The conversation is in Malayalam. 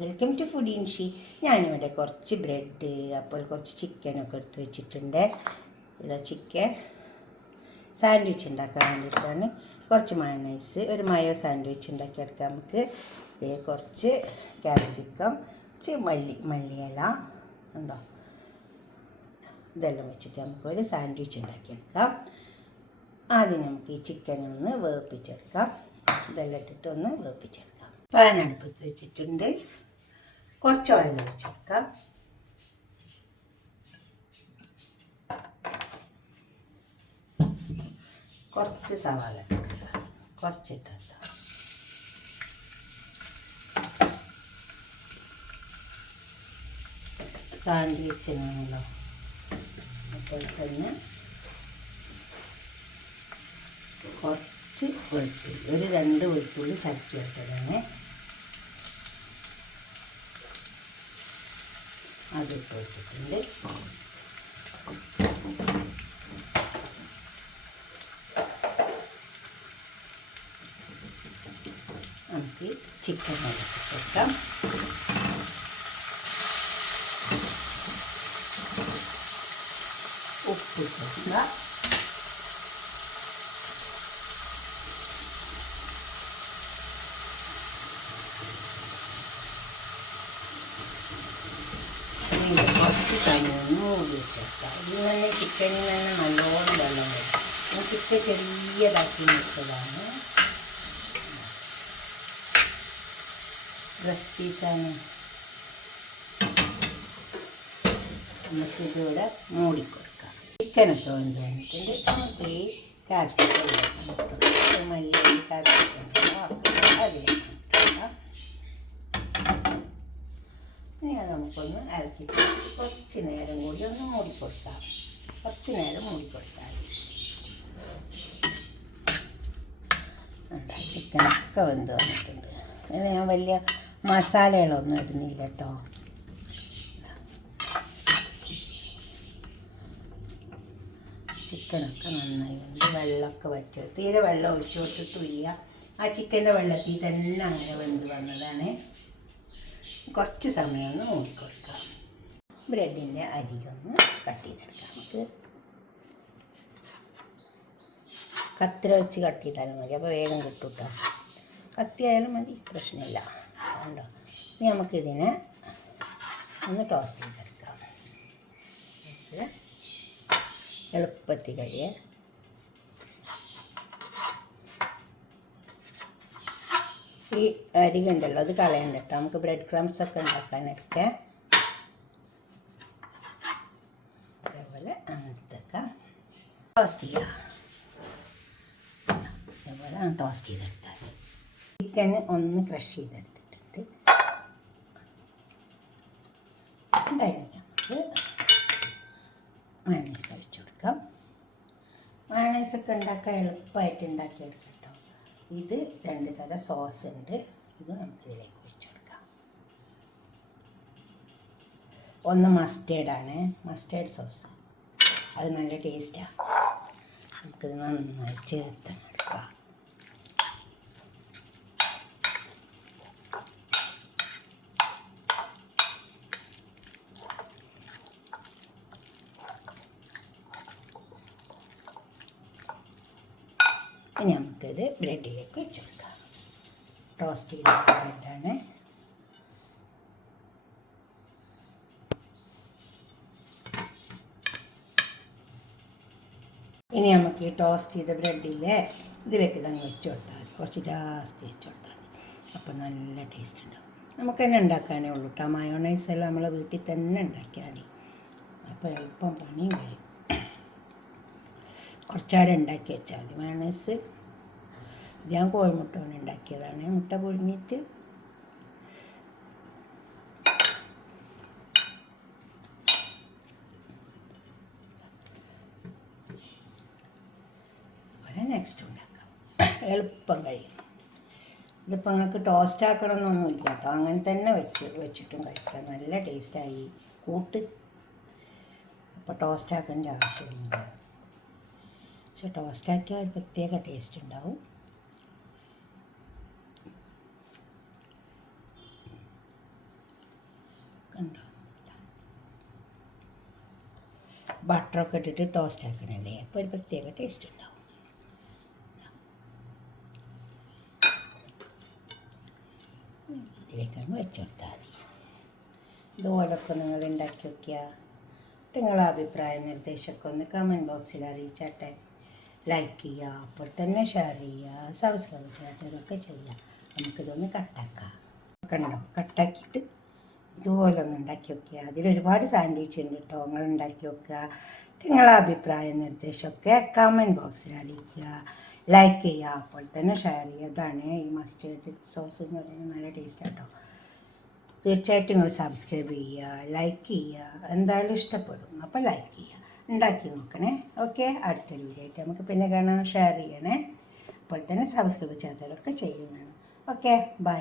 Welcome to food ഇൻഷി. ഞാനിവിടെ കുറച്ച് ബ്രെഡ്, അപ്പോൾ കുറച്ച് ചിക്കനൊക്കെ എടുത്ത് വെച്ചിട്ടുണ്ട്. ഇതാ ചിക്കൻ സാൻഡ്വിച്ച് ഉണ്ടാക്കാൻ വേണ്ടിയിട്ടാണ്. കുറച്ച് മയോണൈസ്, ഒരു മയോ സാൻഡ്വിച്ച് ഉണ്ടാക്കിയെടുക്കാം നമുക്ക്. കുറച്ച് ക്യാപ്സിക്കം, കുറച്ച് മല്ലിയില ഉണ്ടോ, ഇതെല്ലാം വെച്ചിട്ട് നമുക്കൊരു സാൻഡ്വിച്ച് ഉണ്ടാക്കിയെടുക്കാം. ആദ്യം നമുക്ക് ഈ ചിക്കനൊന്ന് വേവിപ്പിച്ചെടുക്കാം. ഇതെല്ലാം ഇട്ടിട്ട് ഒന്ന് വേവിപ്പിച്ചെടുക്കാം. പാൻ അടുപ്പത്ത് വെച്ചിട്ടുണ്ട്. കുറച്ച് ഓയിൽ ഒഴിച്ചെടുക്കാം. കുറച്ച് സവാള എടുക്കുക, കുറച്ചിട്ടെടുക്കാം. സാൻഡ്വിച്ചിനാണല്ലോ, അപ്പോൾ തന്നെ കുറച്ച് വെളുത്തുള്ളി, ഒരു 2 വെളുത്തുള്ളി ചതക്കി വെച്ചതാണ്, അതിട്ട് വെച്ചിട്ടുണ്ട്. നമുക്ക് ചിക്കൻ വെക്കാം. ഉപ്പ് ചേർക്കുക. കുറച്ച് സമയം മൂടി വെച്ചേക്കാം. ഇതിൽ തന്നെ ചിക്കനിൽ തന്നെ നല്ലോണം വെള്ളം വരും. ഞാൻ ചിക്കൻ ചെറിയതാക്കി വെച്ചതാണ്. റെസിപ്പീസാണ്. നമുക്കിതിവിടെ മൂടിക്കൊടുക്കാം. ചിക്കനൊക്കെ വെന്ത് വന്നിട്ടുണ്ട്. നമുക്ക് ഈ ക്യാപ്സിക്കം മല്ലി ക്യാപ്സിക്കം അതിലേക്ക് ഇനി അത് നമുക്കൊന്ന് ഇറക്കിയിട്ട് കുറച്ച് നേരം കൂടി ഒന്ന് മൂടിക്കൊടുക്കാം. കുറച്ച് നേരം മൂടിക്കൊടുത്താൽ ചിക്കനൊക്കെ വെന്ത് വന്നിട്ടുണ്ട്. അങ്ങനെ ഞാൻ വലിയ മസാലകളൊന്നും ഇടുന്നില്ല കേട്ടോ. ചിക്കനൊക്കെ നന്നായി വെന്ത് വെള്ളമൊക്കെ വറ്റിയെടുത്ത്, തീരെ വെള്ളം ഒഴിച്ചു കൊടുത്തിട്ടില്ല. ആ ചിക്കൻ്റെ വെള്ളത്തിൽ തന്നെ അങ്ങനെ വെന്ത് വന്നതാണ്. കുറച്ച് സമയം ഒന്ന് മൂടിക്കൊടുക്കാം. ബ്രെഡിൻ്റെ അരികൊന്ന് കട്ട് ചെയ്തെടുക്കാം. നമുക്ക് കത്തിര വെച്ച് കട്ട് ചെയ്താലും മതി, അപ്പോൾ വേഗം കിട്ടും കേട്ടോ. കത്തിയായാലും മതി, പ്രശ്നമില്ല. ഉണ്ടോ? ഇനി നമുക്കിതിനെ ഒന്ന് ടോസ്റ്റ് ചെയ്തെടുക്കാം. എളുപ്പത്തിൽ കഴിയേ. ഈ അരികുണ്ടല്ലോ, അത് കളയണ്ട കേട്ടോ. നമുക്ക് ബ്രെഡ് ക്രംസ് ഒക്കെ ഉണ്ടാക്കാനെടുക്കാം. അതേപോലെ അങ്ങനത്തൊക്കെ ടോസ്റ്റ് ചെയ്യാം. അതേപോലെ ടോസ്റ്റ് ചെയ്തെടുത്താൽ ചിക്കന് ഒന്ന് ക്രഷ് ചെയ്തെടുത്തിട്ടുണ്ട്. ഉണ്ടായിരിക്കും. നമുക്ക് മയോണൈസ് ഒഴിച്ചു കൊടുക്കാം. മയോണൈസൊക്കെ ഉണ്ടാക്കാൻ എളുപ്പമായിട്ട് ഉണ്ടാക്കിയെടുക്കാം. ഇത് 2 തരം സോസ് ഉണ്ട്. ഇത് നമുക്കിതിലേക്ക് ഒഴിച്ചു കൊടുക്കാം. ഒന്ന് മസ്റ്റേർഡാണ്, മസ്റ്റേർഡ് സോസ്. അത് നല്ല ടേസ്റ്റാണ്. നമുക്കിത് നന്നായി ചേർത്ത് എടുക്കാം. ഇനി നമുക്കിത് ബ്രെഡിലേക്ക് വെച്ച് കൊടുക്കാം. ടോസ്റ്റ് ചെയ്ത ബ്രെഡാണ്. ഇനി നമുക്ക് ഈ ടോസ്റ്റ് ചെയ്ത ബ്രെഡിലെ ഇതിലേക്ക് തന്നെ വെച്ച് കൊടുത്താൽ മതി. കുറച്ച് ജാസ്തി വെച്ച് കൊടുത്താൽ മതി. അപ്പോൾ നല്ല ടേസ്റ്റ് ഉണ്ടാവും. നമുക്ക് തന്നെ ഉണ്ടാക്കാനേ ഉള്ളൂ കേട്ടോ. മയോണൈസ് എല്ലാം നമ്മളെ വീട്ടിൽ തന്നെ ഉണ്ടാക്കിയാൽ മതി. അപ്പോൾ എളുപ്പം പണിയും കഴിയും. കുറച്ചേരം ഉണ്ടാക്കി വെച്ചാൽ മതി. മയോണൈസ് ഞാൻ കോഴിമുട്ട കൊണ്ട് ഉണ്ടാക്കിയതാണ്. മുട്ട പുഴുങ്ങിയിട്ട് അതുപോലെ നെക്സ്റ്റ് ഉണ്ടാക്കാം. എളുപ്പം കഴിയും. ഇതിപ്പോൾ നിങ്ങൾക്ക് ടോസ്റ്റ് ആക്കണമെന്നൊന്നുമില്ല കേട്ടോ. അങ്ങനെ തന്നെ വെച്ചിട്ടും കഴിക്കാം. നല്ല ടേസ്റ്റായി കൂട്ട്. അപ്പോൾ ടോസ്റ്റ് ആക്കേണ്ട ആവശ്യമില്ല. പക്ഷെ ടോസ്റ്റാക്കിയാൽ ഒരു പ്രത്യേക ടേസ്റ്റ് ഉണ്ടാവും. കണ്ടോ, ബട്ടറൊക്കെ ഇട്ടിട്ട് ടോസ്റ്റ് ആക്കണല്ലേ, അപ്പോൾ ഒരു പ്രത്യേക ടേസ്റ്റ് ഉണ്ടാവും. ഇതിലേക്കാണ് വെച്ച് കൊടുത്താൽ മതി. ഇതുപോലൊക്കെ നിങ്ങൾ ഉണ്ടാക്കി നോക്കിയാൽ നിങ്ങളുടെ അഭിപ്രായ നിർദ്ദേശമൊക്കെ ഒന്ന് കമൻറ്റ് ബോക്സിൽ അറിയിച്ചാട്ടെ. ലൈക്ക് ചെയ്യുക, അപ്പോൾ തന്നെ ഷെയർ ചെയ്യുക, സബ്സ്ക്രൈബ് ചെയ്യാത്തവരൊക്കെ ചെയ്യുക. നമുക്കിതൊന്ന് കട്ടാക്കാം. കണ്ടോ, കട്ടാക്കിയിട്ട് ഇതുപോലെ ഒന്ന് ഉണ്ടാക്കി വെക്കുക. അതിലൊരുപാട് സാൻഡ്വിച്ച് ഉണ്ട് കേട്ടോ. നിങ്ങൾ ഉണ്ടാക്കി വെക്കുക. നിങ്ങളുടെ അഭിപ്രായ നിർദ്ദേശമൊക്കെ കമൻറ്റ് ബോക്സിൽ അറിയിക്കുക. ലൈക്ക് ചെയ്യുക, അപ്പോൾ തന്നെ ഷെയർ ചെയ്യുക. ഇതാണ് ഈ മസ്റ്റേർഡ് സോസ് എന്ന് പറയുന്നത്. നല്ല ടേസ്റ്റ് കേട്ടോ. തീർച്ചയായിട്ടും നിങ്ങൾ സബ്സ്ക്രൈബ് ചെയ്യുക, ലൈക്ക് ചെയ്യുക. എന്തായാലും ഇഷ്ടപ്പെടും. അപ്പോൾ ലൈക്ക് ചെയ്യുക, ഉണ്ടാക്കി നോക്കണേ. ഓക്കെ, അടുത്തൊരു വീഡിയോ ആയിട്ട് നമുക്ക് പിന്നെ കാണാം. ഷെയർ ചെയ്യണേ. അപ്പോൾ തന്നെ സബ്സ്ക്രൈബ് ചെയ്യാത്തവരൊക്കെ ചെയ്യും വേണം. Okay, by.